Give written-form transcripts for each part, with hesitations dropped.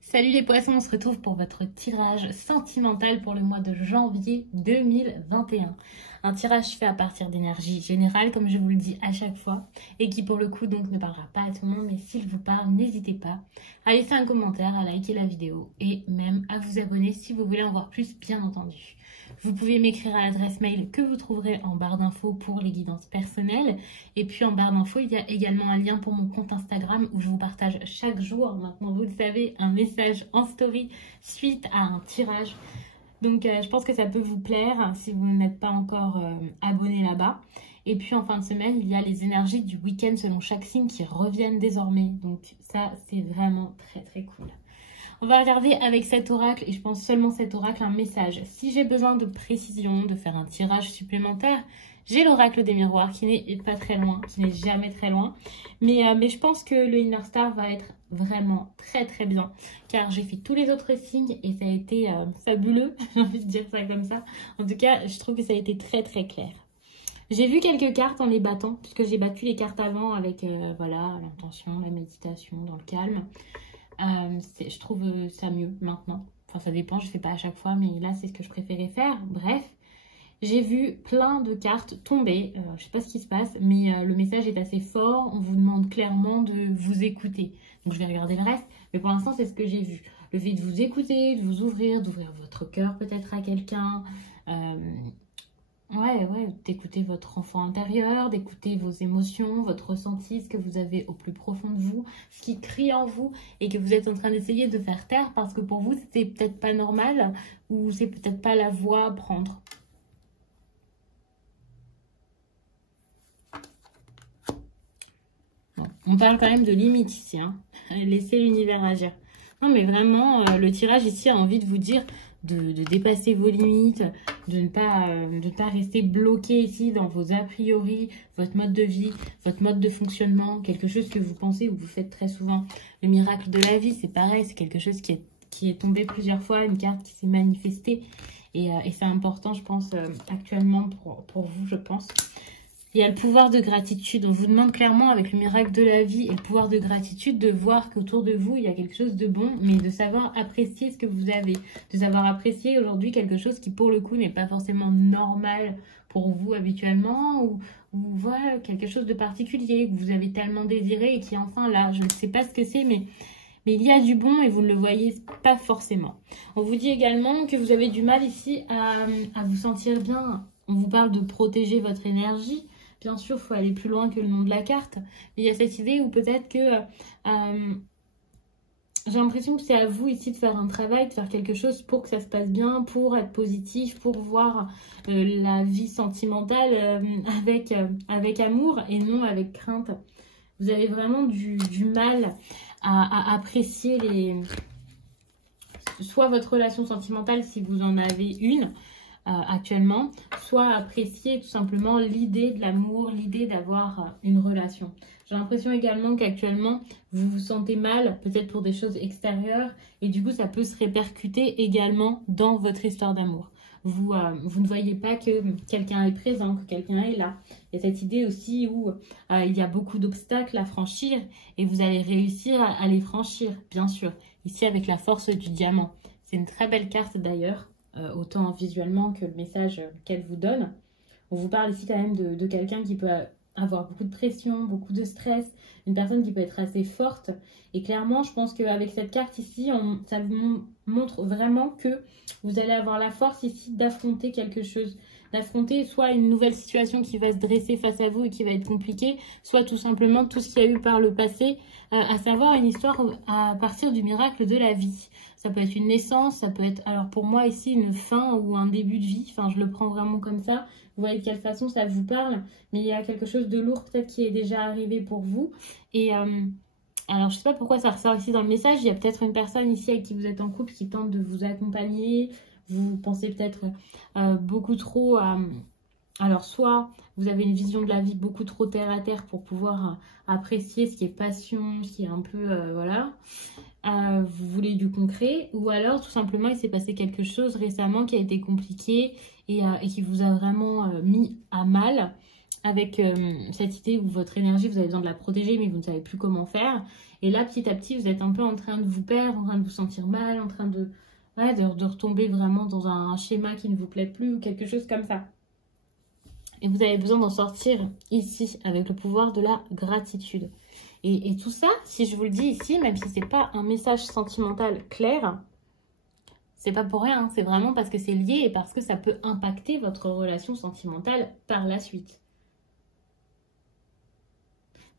Salut les poissons, on se retrouve pour votre tirage sentimental pour le mois de janvier 2021. Un tirage fait à partir d'énergie générale, comme je vous le dis à chaque fois, et qui pour le coup donc ne parlera pas à tout le monde, mais s'il vous parle, n'hésitez pas à laisser un commentaire, à liker la vidéo et même à vous abonner si vous voulez en voir plus, bien entendu. Vous pouvez m'écrire à l'adresse mail que vous trouverez en barre d'infos pour les guidances personnelles. Et puis en barre d'infos, il y a également un lien pour mon compte Instagram où je vous partage chaque jour, maintenant vous le savez, un message en story suite à un tirage. Donc je pense que ça peut vous plaire si vous n'êtes pas encore abonné là-bas. Et puis en fin de semaine, il y a les énergies du week-end selon chaque signe qui reviennent désormais. Donc ça, c'est vraiment très très cool. On va regarder avec cet oracle, et je pense seulement cet oracle, un message. Si j'ai besoin de précision, de faire un tirage supplémentaire, j'ai l'oracle des miroirs qui n'est pas très loin, qui n'est jamais très loin. Mais je pense que le Inner Star va être vraiment très très bien. Car j'ai fait tous les autres signes et ça a été fabuleux, j'ai envie de dire ça comme ça. En tout cas, je trouve que ça a été très très clair. J'ai vu quelques cartes en les battant, puisque j'ai battu les cartes avant avec voilà, l'intention, la méditation, dans le calme. Je trouve ça mieux maintenant. Enfin, ça dépend, je ne fais pas à chaque fois, mais là, c'est ce que je préférais faire. Bref, j'ai vu plein de cartes tomber. Je ne sais pas ce qui se passe, mais le message est assez fort. On vous demande clairement de vous écouter. Donc, je vais regarder le reste. Mais pour l'instant, c'est ce que j'ai vu. Le fait de vous écouter, de vous ouvrir, d'ouvrir votre cœur peut-être à quelqu'un. Ouais, d'écouter votre enfant intérieur, d'écouter vos émotions, votre ressenti, ce que vous avez au plus profond de vous, ce qui crie en vous et que vous êtes en train d'essayer de faire taire parce que pour vous, c'est peut-être pas normal ou c'est peut-être pas la voie à prendre. Bon, on parle quand même de limite ici, hein. Laissez l'univers agir. Non, mais vraiment, le tirage ici a envie de vous dire de dépasser vos limites, de ne pas rester bloqué ici dans vos a priori, votre mode de vie, votre mode de fonctionnement, quelque chose que vous pensez ou vous faites très souvent. Le miracle de la vie, c'est pareil, c'est quelque chose qui est tombé plusieurs fois, une carte qui s'est manifestée. Et c'est important, je pense, actuellement pour vous, je pense. Il y a le pouvoir de gratitude. On vous demande clairement avec le miracle de la vie et le pouvoir de gratitude de voir qu'autour de vous, il y a quelque chose de bon, mais de savoir apprécier ce que vous avez. De savoir apprécier aujourd'hui quelque chose qui, pour le coup, n'est pas forcément normal pour vous habituellement ou voilà, quelque chose de particulier que vous avez tellement désiré et qui est enfin là. Je ne sais pas ce que c'est, mais il y a du bon et vous ne le voyez pas forcément. On vous dit également que vous avez du mal ici à vous sentir bien. On vous parle de protéger votre énergie. Bien sûr, il faut aller plus loin que le nom de la carte. Mais il y a cette idée où peut-être que j'ai l'impression que c'est à vous ici de faire un travail, de faire quelque chose pour que ça se passe bien, pour être positif, pour voir la vie sentimentale avec amour et non avec crainte. Vous avez vraiment du mal à apprécier soit votre relation sentimentale si vous en avez une, actuellement, soit apprécier tout simplement l'idée de l'amour, l'idée d'avoir une relation. J'ai l'impression également qu'actuellement, vous vous sentez mal, peut-être pour des choses extérieures, et du coup, ça peut se répercuter également dans votre histoire d'amour. Vous ne voyez pas que quelqu'un est présent, que quelqu'un est là. Il y a cette idée aussi où il y a beaucoup d'obstacles à franchir, et vous allez réussir à les franchir, bien sûr. Ici, avec la force du diamant. C'est une très belle carte d'ailleurs. Autant visuellement que le message qu'elle vous donne. On vous parle ici quand même de quelqu'un qui peut avoir beaucoup de pression, beaucoup de stress, une personne qui peut être assez forte. Et clairement, je pense qu'avec cette carte ici, ça vous montre vraiment que vous allez avoir la force ici d'affronter quelque chose. D'affronter soit une nouvelle situation qui va se dresser face à vous et qui va être compliquée, soit tout simplement tout ce qu'il y a eu par le passé, à savoir une histoire à partir du miracle de la vie. Ça peut être une naissance, ça peut être, alors pour moi ici, une fin ou un début de vie. Enfin, je le prends vraiment comme ça. Vous voyez de quelle façon ça vous parle. Mais il y a quelque chose de lourd peut-être qui est déjà arrivé pour vous. Et alors, je sais pas pourquoi ça ressort ici dans le message. Il y a peut-être une personne ici avec qui vous êtes en couple qui tente de vous accompagner. Vous pensez peut-être beaucoup trop à... Alors, soit vous avez une vision de la vie beaucoup trop terre à terre pour pouvoir apprécier ce qui est passion, ce qui est un peu, voilà, vous voulez du concret. Ou alors, tout simplement, il s'est passé quelque chose récemment qui a été compliqué et qui vous a vraiment mis à mal. cette idée où votre énergie, vous avez besoin de la protéger, mais vous ne savez plus comment faire. Et là, petit à petit, vous êtes un peu en train de vous perdre, en train de vous sentir mal, en train de retomber vraiment dans un schéma qui ne vous plaît plus ou quelque chose comme ça. Et vous avez besoin d'en sortir ici, avec le pouvoir de la gratitude. Et tout ça, si je vous le dis ici, même si ce n'est pas un message sentimental clair, c'est pas pour rien, c'est vraiment parce que c'est lié et parce que ça peut impacter votre relation sentimentale par la suite.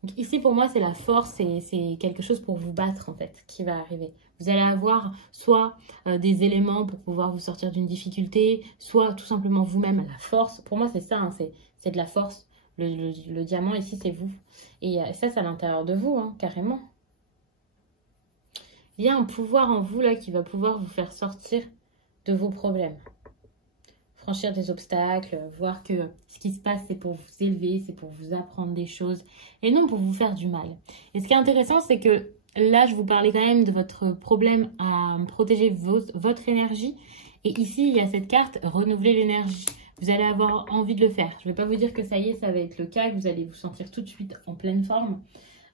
Donc ici, pour moi, c'est la force et c'est quelque chose pour vous battre, en fait, qui va arriver. Vous allez avoir soit des éléments pour pouvoir vous sortir d'une difficulté, soit tout simplement vous-même la force. Pour moi, c'est ça, hein, c'est de la force. Le diamant, ici, c'est vous. Et ça, c'est à l'intérieur de vous, hein, carrément. Il y a un pouvoir en vous, là, qui va pouvoir vous faire sortir de vos problèmes. Franchir des obstacles, voir que ce qui se passe, c'est pour vous élever, c'est pour vous apprendre des choses, et non pour vous faire du mal. Et ce qui est intéressant, c'est que là, je vous parlais quand même de votre problème à protéger votre énergie. Et ici, il y a cette carte, renouveler l'énergie. Vous allez avoir envie de le faire. Je ne vais pas vous dire que ça y est, ça va être le cas, que vous allez vous sentir tout de suite en pleine forme.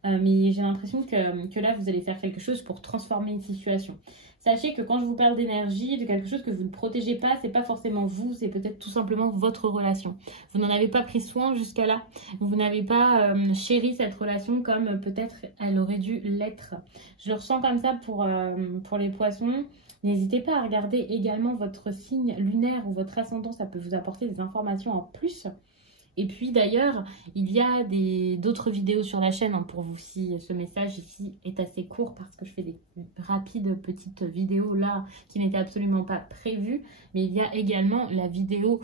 Mais j'ai l'impression que là, vous allez faire quelque chose pour transformer une situation. Sachez que quand je vous parle d'énergie, de quelque chose que vous ne protégez pas, c'est pas forcément vous, c'est peut-être tout simplement votre relation. Vous n'en avez pas pris soin jusqu'à là. Vous n'avez pas chéri cette relation comme peut-être elle aurait dû l'être. Je le ressens comme ça pour les poissons. N'hésitez pas à regarder également votre signe lunaire ou votre ascendant, ça peut vous apporter des informations en plus. Et puis d'ailleurs, il y a d'autres vidéos sur la chaîne, hein, pour vous, si ce message ici est assez court, parce que je fais des rapides petites vidéos là qui n'étaient absolument pas prévues. Mais il y a également la vidéo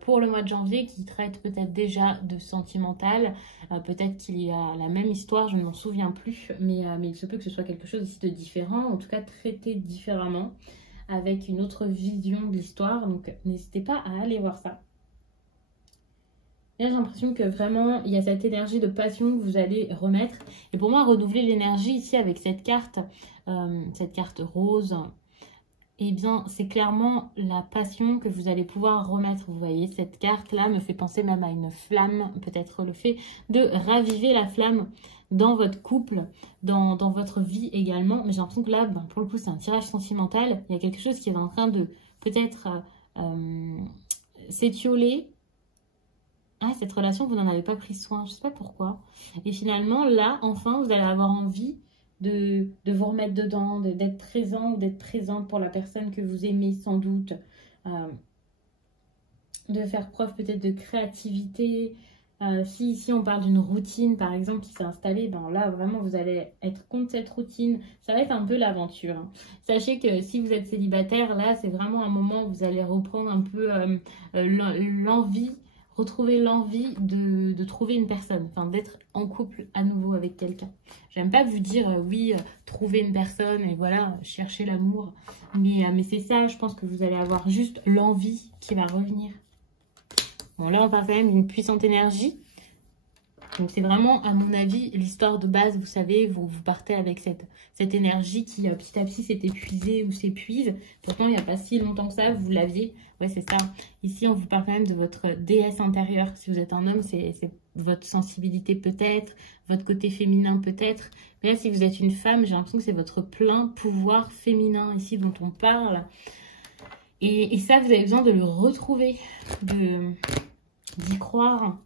pour le mois de janvier qui traite peut-être déjà de sentimental. Peut-être qu'il y a la même histoire, je ne m'en souviens plus. Mais il se peut que ce soit quelque chose ici de différent, en tout cas traité différemment, avec une autre vision de l'histoire. Donc n'hésitez pas à aller voir ça. Là, j'ai l'impression que vraiment, il y a cette énergie de passion que vous allez remettre. Et pour moi, renouveler l'énergie ici avec cette carte rose, eh bien, c'est clairement la passion que vous allez pouvoir remettre. Vous voyez, cette carte-là me fait penser même à une flamme, peut-être le fait de raviver la flamme dans votre couple, dans votre vie également. Mais j'ai l'impression que là, pour le coup, c'est un tirage sentimental. Il y a quelque chose qui est en train de peut-être s'étioler. Ah, cette relation, vous n'en avez pas pris soin, je ne sais pas pourquoi. Et finalement, là, enfin, vous allez avoir envie de vous remettre dedans, d'être présent ou d'être présente pour la personne que vous aimez sans doute. De faire preuve peut-être de créativité. Si ici on parle d'une routine, par exemple, qui s'est installée, ben là, vraiment, vous allez être contre cette routine. Ça va être un peu l'aventure, hein. Sachez que si vous êtes célibataire, là, c'est vraiment un moment où vous allez reprendre un peu l'envie, retrouver l'envie de trouver une personne, enfin d'être en couple à nouveau avec quelqu'un. J'aime pas vous dire oui, trouver une personne et voilà, chercher l'amour, mais c'est ça, je pense que vous allez avoir juste l'envie qui va revenir. Bon, là on parle quand même d'une puissante énergie. Donc c'est vraiment, à mon avis, l'histoire de base, vous savez, vous partez avec cette énergie qui petit à petit s'est épuisée ou s'épuise. Pourtant, il n'y a pas si longtemps que ça, vous l'aviez. Ouais, c'est ça. Ici, on vous parle quand même de votre déesse intérieure. Si vous êtes un homme, c'est votre sensibilité peut-être, votre côté féminin peut-être. Mais là, si vous êtes une femme, j'ai l'impression que c'est votre plein pouvoir féminin ici dont on parle. Et ça, vous avez besoin de le retrouver, d'y croire.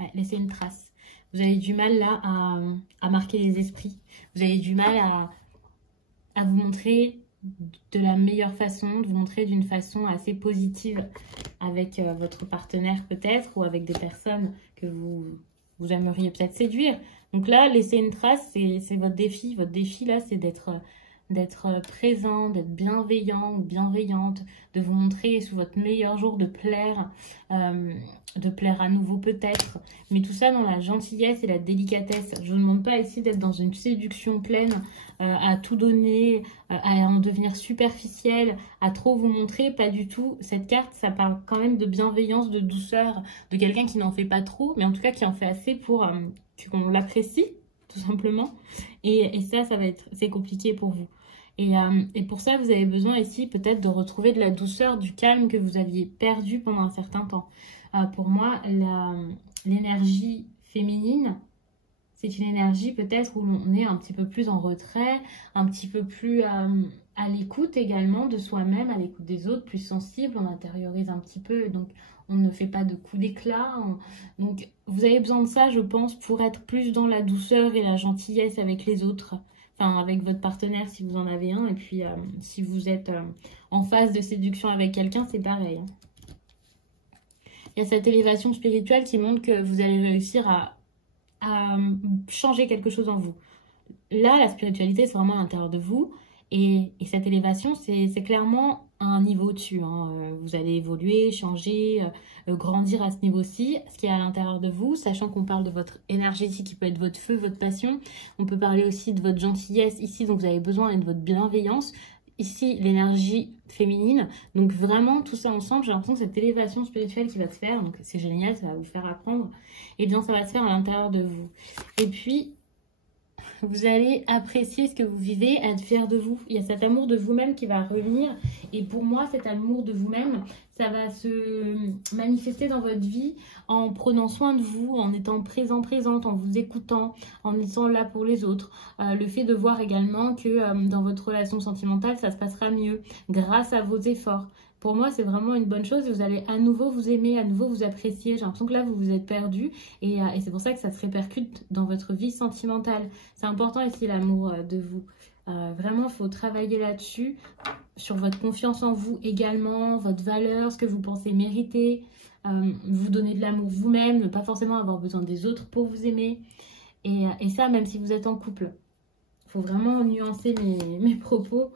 Ouais, laissez une trace. Vous avez du mal là à marquer les esprits. Vous avez du mal à vous montrer de la meilleure façon, de vous montrer d'une façon assez positive avec votre partenaire peut-être, ou avec des personnes que vous aimeriez peut-être séduire. Donc là, laisser une trace, c'est votre défi. Votre défi là, c'est d'être présent, d'être bienveillant ou bienveillante, de vous montrer sous votre meilleur jour, de plaire à nouveau peut-être, mais tout ça dans la gentillesse et la délicatesse. Je ne vous demande pas ici d'être dans une séduction pleine, à tout donner, à en devenir superficielle, à trop vous montrer, pas du tout. Cette carte, ça parle quand même de bienveillance, de douceur, de quelqu'un qui n'en fait pas trop, mais en tout cas qui en fait assez pour qu'on l'apprécie, tout simplement. Et ça va être, c'est compliqué pour vous. Et pour ça, vous avez besoin ici peut-être de retrouver de la douceur, du calme que vous aviez perdu pendant un certain temps. Pour moi, l'énergie féminine, c'est une énergie peut-être où l'on est un petit peu plus en retrait, un petit peu plus à l'écoute également de soi-même, à l'écoute des autres, plus sensible, on intériorise un petit peu, donc on ne fait pas de coups d'éclat. Donc vous avez besoin de ça, je pense, pour être plus dans la douceur et la gentillesse avec les autres, enfin avec votre partenaire si vous en avez un, et puis si vous êtes en phase de séduction avec quelqu'un, c'est pareil. Il y a cette élévation spirituelle qui montre que vous allez réussir à changer quelque chose en vous. Là, la spiritualité, c'est vraiment à l'intérieur de vous. Et cette élévation, c'est clairement un niveau au-dessus. Hein. Vous allez évoluer, changer, grandir à ce niveau-ci, ce qui est à l'intérieur de vous, sachant qu'on parle de votre énergétique qui peut être votre feu, votre passion. On peut parler aussi de votre gentillesse ici, dont vous avez besoin, et de votre bienveillance. Ici, l'énergie féminine. Donc vraiment, tout ça ensemble, j'ai l'impression que cette élévation spirituelle qui va se faire, donc c'est génial, ça va vous faire apprendre, et bien ça va se faire à l'intérieur de vous. Et puis, vous allez apprécier ce que vous vivez, être fier de vous. Il y a cet amour de vous-même qui va revenir. Et pour moi, cet amour de vous-même, ça va se manifester dans votre vie en prenant soin de vous, en étant présente, en vous écoutant, en étant là pour les autres. Le fait de voir également que dans votre relation sentimentale, ça se passera mieux grâce à vos efforts. Pour moi, c'est vraiment une bonne chose et vous allez à nouveau vous aimer, à nouveau vous apprécier. J'ai l'impression que là, vous vous êtes perdu et c'est pour ça que ça se répercute dans votre vie sentimentale. C'est important ici, l'amour de vous. Vraiment, il faut travailler là-dessus, sur votre confiance en vous également, votre valeur, ce que vous pensez mériter, vous donner de l'amour vous-même, ne pas forcément avoir besoin des autres pour vous aimer. Et ça, même si vous êtes en couple. Il faut vraiment nuancer mes propos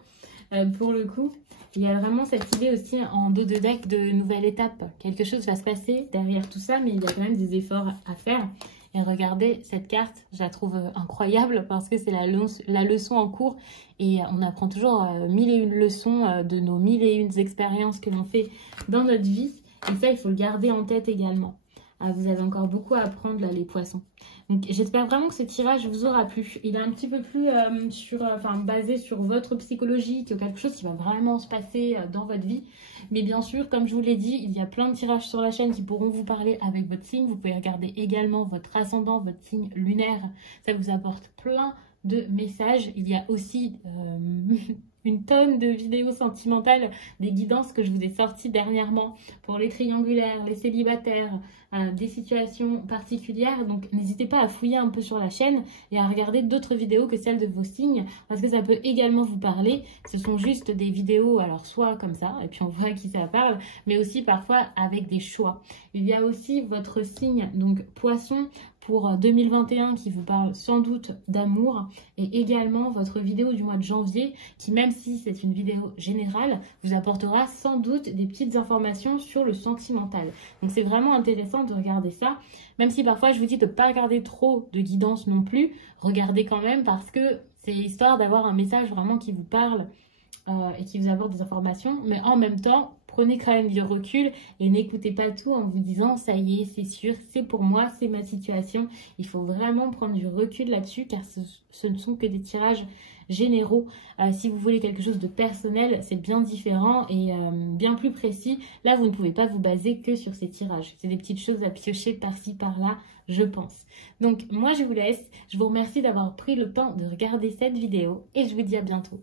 pour le coup. Il y a vraiment cette idée aussi en dos de deck de nouvelle étape. Quelque chose va se passer derrière tout ça, mais il y a quand même des efforts à faire. Et regardez, cette carte, je la trouve incroyable parce que c'est la leçon en cours. Et on apprend toujours 1001 leçons de nos 1001 expériences que l'on fait dans notre vie. Et ça, il faut le garder en tête également. Vous avez encore beaucoup à apprendre là, les poissons. Donc j'espère vraiment que ce tirage vous aura plu. Il est un petit peu plus basé sur votre psychologie, quelque chose qui va vraiment se passer dans votre vie. Mais bien sûr, comme je vous l'ai dit, il y a plein de tirages sur la chaîne qui pourront vous parler avec votre signe. Vous pouvez regarder également votre ascendant, votre signe lunaire. Ça vous apporte plein de messages. Il y a aussi une tonne de vidéos sentimentales, des guidances que je vous ai sorties dernièrement pour les triangulaires, les célibataires, des situations particulières. Donc n'hésitez pas à fouiller un peu sur la chaîne et à regarder d'autres vidéos que celles de vos signes parce que ça peut également vous parler. Ce sont juste des vidéos, alors soit comme ça et puis on voit à qui ça parle, mais aussi parfois avec des choix. Il y a aussi votre signe, donc poisson, pour 2021 qui vous parle sans doute d'amour et également votre vidéo du mois de janvier qui, même si c'est une vidéo générale, vous apportera sans doute des petites informations sur le sentimental. Donc c'est vraiment intéressant de regarder ça, même si parfois je vous dis de ne pas regarder trop de guidance non plus, regardez quand même parce que c'est histoire d'avoir un message vraiment qui vous parle et qui vous apporte des informations, mais en même temps, prenez quand même du recul et n'écoutez pas tout en vous disant ça y est, c'est sûr, c'est pour moi, c'est ma situation. Il faut vraiment prendre du recul là-dessus car ce ne sont que des tirages généraux. Si vous voulez quelque chose de personnel, c'est bien différent et bien plus précis. Là, vous ne pouvez pas vous baser que sur ces tirages. C'est des petites choses à piocher par-ci, par-là, je pense. Donc, moi, je vous laisse. Je vous remercie d'avoir pris le temps de regarder cette vidéo et je vous dis à bientôt.